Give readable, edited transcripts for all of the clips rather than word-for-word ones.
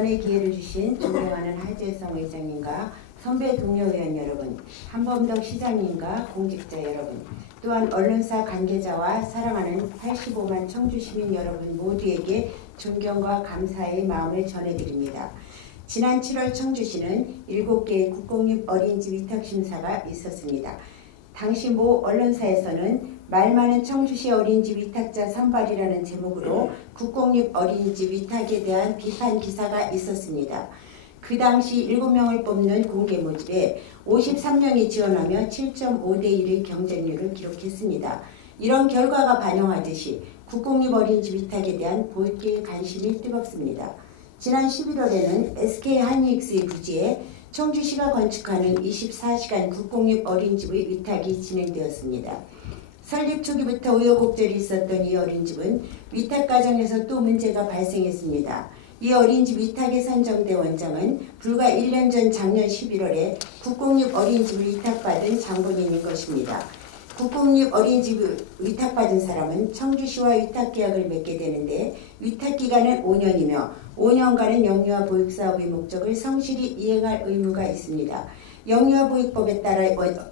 발언의 기회를 주신 존경하는 하재성 의장님과 선배 동료 의원 여러분, 한범덕 시장님과 공직자 여러분, 또한 언론사 관계자와 사랑하는 85만 청주시민 여러분 모두에게 존경과 감사의 마음을 전해드립니다. 지난 7월 청주시는 7개의 국공립 어린이집 위탁 심사가 있었습니다. 당시 모 언론사에서는 말 많은 청주시 어린이집 위탁자 선발이라는 제목으로 국공립 어린이집 위탁에 대한 비판 기사가 있었습니다. 그 당시 7명을 뽑는 공개 모집에 53명이 지원하며 7.5대 1의 경쟁률을 기록했습니다. 이런 결과가 반영하듯이 국공립 어린이집 위탁에 대한 보육계의 관심이 뜨겁습니다. 지난 11월에는 SK하이닉스의 부지에 청주시가 건축하는 24시간 국공립 어린이집의 위탁이 진행되었습니다. 설립 초기부터 우여곡절이 있었던 이 어린이집은 위탁 과정에서 또 문제가 발생했습니다. 이 어린이집 위탁에 선정된 원장은 불과 1년 전 작년 11월에 국공립 어린이집을 위탁받은 장본인인 것입니다. 국공립 어린이집을 위탁받은 사람은 청주시와 위탁계약을 맺게 되는데 위탁기간은 5년이며 5년간은 영유아 보육사업의 목적을 성실히 이행할 의무가 있습니다. 영유아 보육법에 따라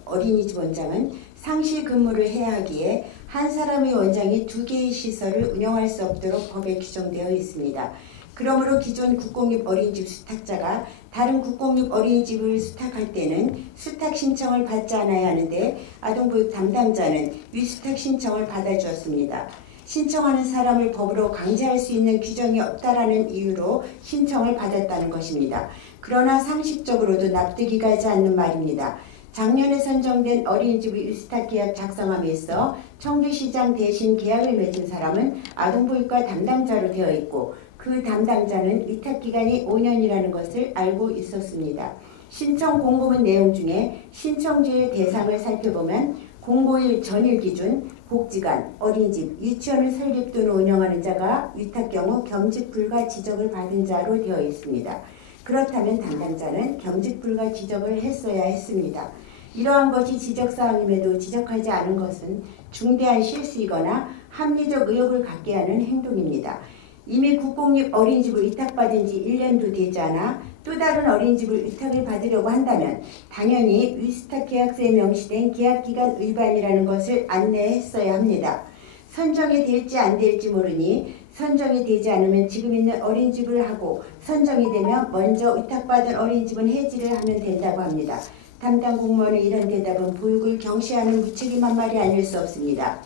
어린이집 원장은 상시 근무를 해야 하기에 한 사람의 원장이 2개의 시설을 운영할 수 없도록 법에 규정되어 있습니다. 그러므로 기존 국공립 어린이집 수탁자가 다른 국공립 어린이집을 수탁할 때는 수탁 신청을 받지 않아야 하는데 아동보육 담당자는 위수탁 신청을 받아주었습니다. 신청하는 사람을 법으로 강제할 수 있는 규정이 없다라는 이유로 신청을 받았다는 것입니다. 그러나 상식적으로도 납득이 가지 않는 말입니다. 작년에 선정된 어린이집의 위수탁 계약 작성함에 있어 청주시장 대신 계약을 맺은 사람은 아동보육과 담당자로 되어 있고 그 담당자는 위탁기간이 5년이라는 것을 알고 있었습니다. 신청 공고문 내용 중에 신청지의 대상을 살펴보면 공고일 전일 기준 복지관, 어린이집, 유치원을 설립 또는 운영하는 자가 위탁 경우 겸직 불가 지적을 받은 자로 되어 있습니다. 그렇다면 담당자는 겸직 불가 지적을 했어야 했습니다. 이러한 것이 지적사항임에도 지적하지 않은 것은 중대한 실수이거나 합리적 의혹을 갖게 하는 행동입니다. 이미 국공립 어린이집을 위탁받은 지 1년도 되지 않아 또 다른 어린이집을 위탁을 받으려고 한다면 당연히 위수탁 계약서에 명시된 계약기간 위반이라는 것을 안내했어야 합니다. 선정이 될지 안 될지 모르니 선정이 되지 않으면 지금 있는 어린이집을 하고 선정이 되면 먼저 위탁받은 어린이집은 해지를 하면 된다고 합니다. 담당 공무원의 이런 대답은 보육을 경시하는 무책임한 말이 아닐 수 없습니다.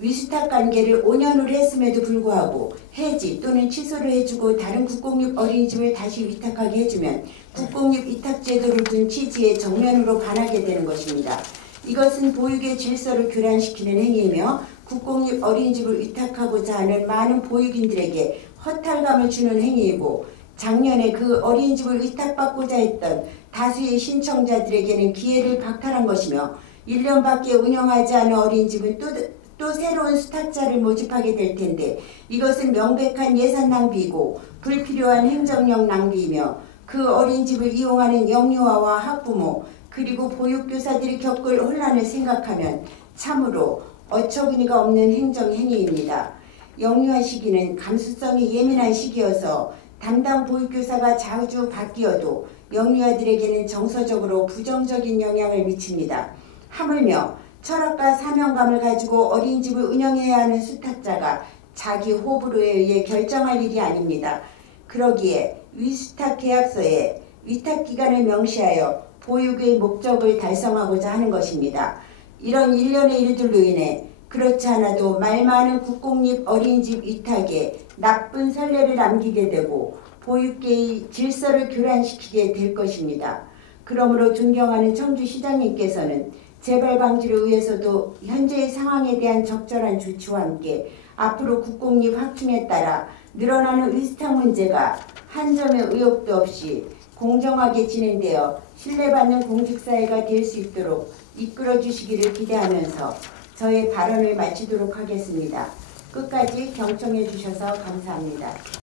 위수탁 관계를 5년으로 했음에도 불구하고 해지 또는 취소를 해주고 다른 국공립 어린이집을 다시 위탁하게 해주면 국공립 위탁 제도를 둔 취지에 정면으로 반하게 되는 것입니다. 이것은 보육의 질서를 교란시키는 행위이며 국공립 어린이집을 위탁하고자 하는 많은 보육인들에게 허탈감을 주는 행위이고 작년에 그 어린이집을 위탁받고자 했던 다수의 신청자들에게는 기회를 박탈한 것이며 1년밖에 운영하지 않은 어린이집은 또 새로운 수탁자를 모집하게 될 텐데 이것은 명백한 예산 낭비이고 불필요한 행정력 낭비이며 그 어린이집을 이용하는 영유아와 학부모 그리고 보육교사들이 겪을 혼란을 생각하면 참으로 어처구니가 없는 행정행위입니다. 영유아 시기는 감수성이 예민한 시기여서 담당 보육교사가 자주 바뀌어도 영유아들에게는 정서적으로 부정적인 영향을 미칩니다. 하물며 철학과 사명감을 가지고 어린이집을 운영해야 하는 수탁자가 자기 호불호에 의해 결정할 일이 아닙니다. 그러기에 위수탁 계약서에 위탁기간을 명시하여 보육의 목적을 달성하고자 하는 것입니다. 이런 일련의 일들로 인해 그렇지 않아도 말 많은 국공립 어린이집 위탁에 나쁜 선례를 남기게 되고 보육계의 질서를 교란시키게 될 것입니다. 그러므로 존경하는 청주시장님께서는 재발 방지를 위해서도 현재의 상황에 대한 적절한 조치와 함께 앞으로 국공립 확충에 따라 늘어나는 위수탁 문제가 한 점의 의혹도 없이 공정하게 진행되어 신뢰받는 공직사회가 될 수 있도록 이끌어 주시기를 기대하면서 저의 발언을 마치도록 하겠습니다. 끝까지 경청해 주셔서 감사합니다.